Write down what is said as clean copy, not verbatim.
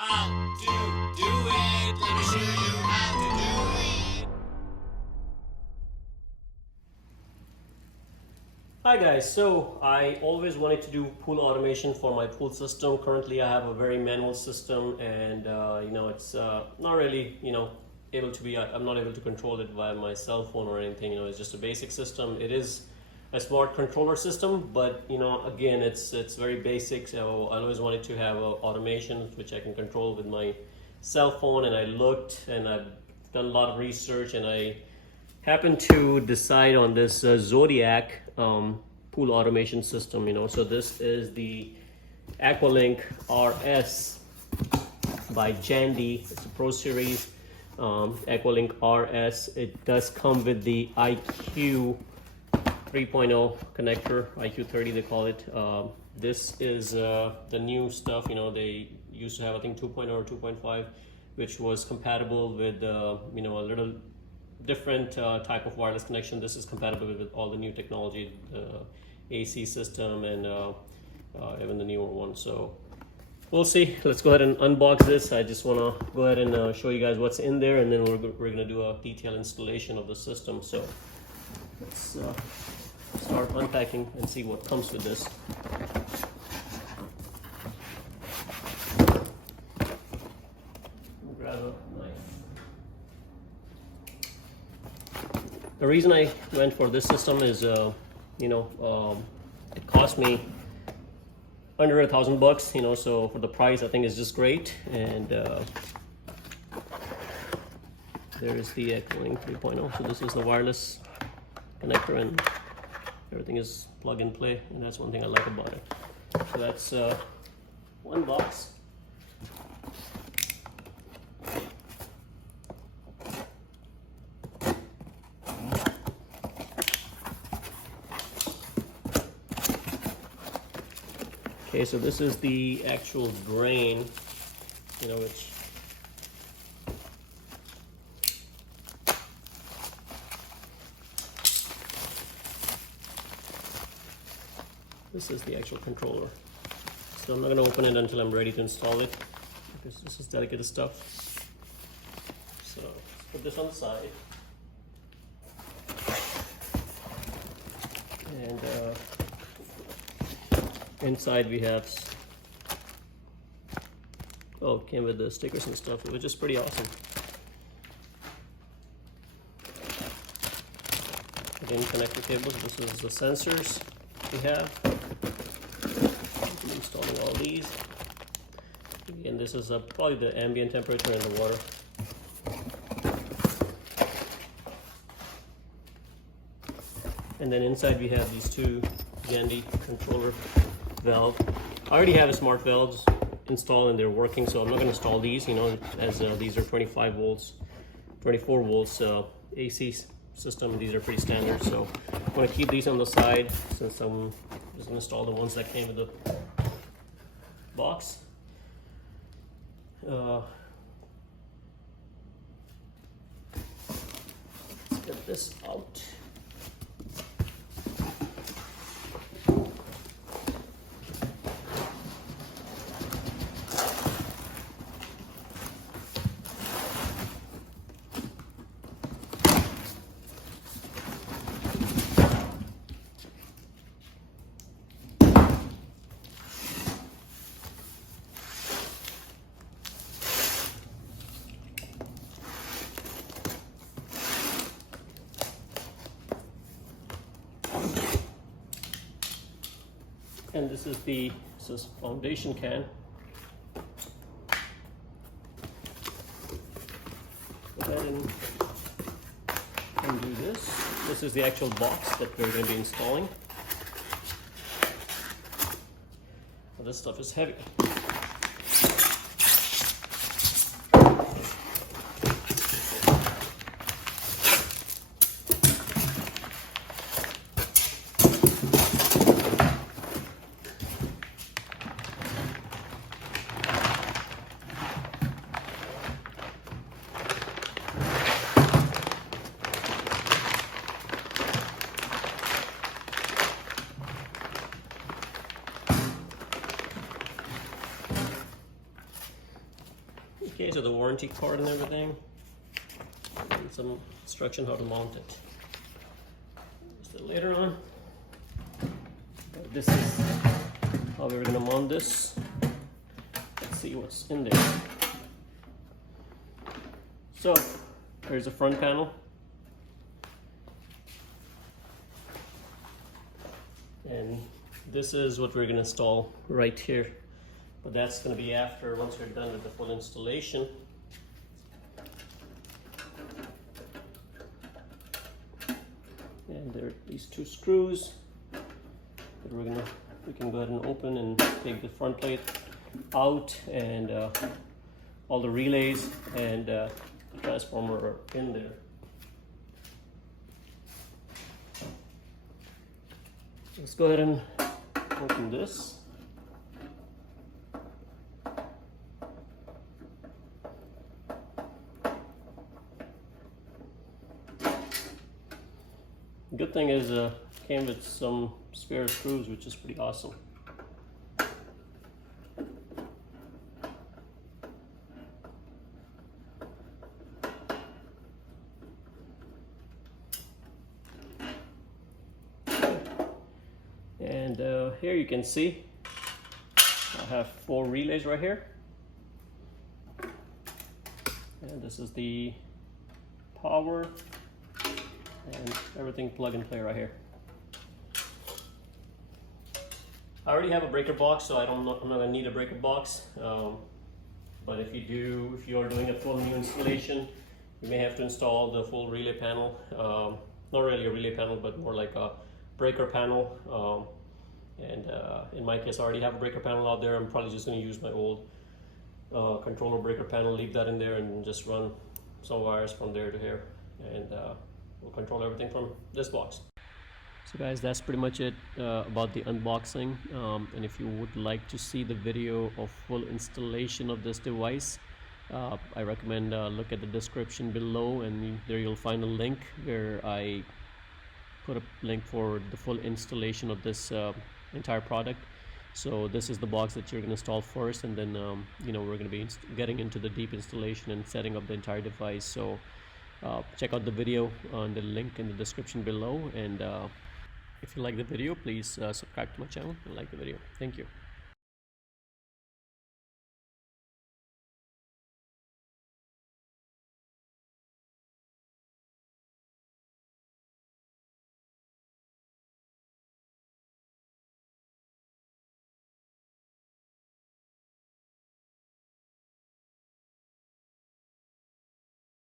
How to do it. Let me show you how to do it. Hi guys, so I always wanted to do pool automation for my pool system. Currently I have a very manual system and it's not really able to be, I'm not able to control it via my cell phone or anything. It's just a basic system. It is a smart controller system, but again, it's very basic. So I always wanted to have automation which I can control with my cell phone, and I looked and I've done a lot of research and I happened to decide on this Zodiac pool automation system. So this is the iAquaLink RS by Jandy. It's a Pro Series iAquaLink RS. It does come with the IQ 3.0 connector, IQ30 they call it. This is the new stuff. They used to have, I think, 2.0 or 2.5, which was compatible with a little different type of wireless connection. This is compatible with all the new technology, AC system, and even the newer one. So we'll see. Let's go ahead and unbox this. I just want to go ahead and show you guys what's in there, and then we're going to do a detailed installation of the system. So let's start unpacking and see what comes with this. Grab a knife. The reason I went for this system is, it cost me under $1,000, so for the price, I think it's just great. And there is the iAquaLink 3.0. So this is the wireless connector, and everything is plug and play, and that's one thing I like about it. So that's one box. Okay, so this is the actual drain, which this is the actual controller. So I'm not going to open it until I'm ready to install it, because this is delicate stuff. So let's put this on the side. And inside we have, came with the stickers and stuff, which is pretty awesome. Again, connector cables. This is the sensors we have. I'm installing all these. Again, this is probably the ambient temperature in the water. And then inside we have these two Jandy controller valve. I already have a smart valves installed and they're working, so I'm not going to install these, as these are 25 volts, 24 volts AC system. These are pretty standard, so I'm going to keep these on the side since I'm just going to install the ones that came with the box. Let's get this out. And this is the foundation can. Go ahead and undo this. This is the actual box that we're going to be installing. Well, this stuff is heavy. Okay, so the warranty card and everything, and some instruction how to mount it. So later on, this is how we're gonna mount this. Let's see what's in there. So there's a front panel, and this is what we're gonna install right here. But that's gonna be after, once we're done with the full installation. And there are these two screws that we can go ahead and open and take the front plate out, and all the relays and the transformer are in there. Let's go ahead and open this. Good thing is came with some spare screws, which is pretty awesome. And here you can see I have 4 relays right here, and this is the power and everything plug and play right here. I already have a breaker box, so I'm not gonna need a breaker box. But if you are doing a full new installation, you may have to install the full relay panel. Not really a relay panel, but more like a breaker panel. In my case, I already have a breaker panel out there. I'm probably just gonna use my old controller breaker panel, leave that in there, and just run some wires from there to here, and we'll control everything from this box. So guys, that's pretty much it about the unboxing. And if you would like to see the video of full installation of this device, I recommend look at the description below, and there you'll find a link where I put a link for the full installation of this entire product. So this is the box that you're going to install first, and then we're going to be getting into the deep installation and setting up the entire device. So check out the video on the link in the description below, and if you like the video, please subscribe to my channel and like the video. Thank you.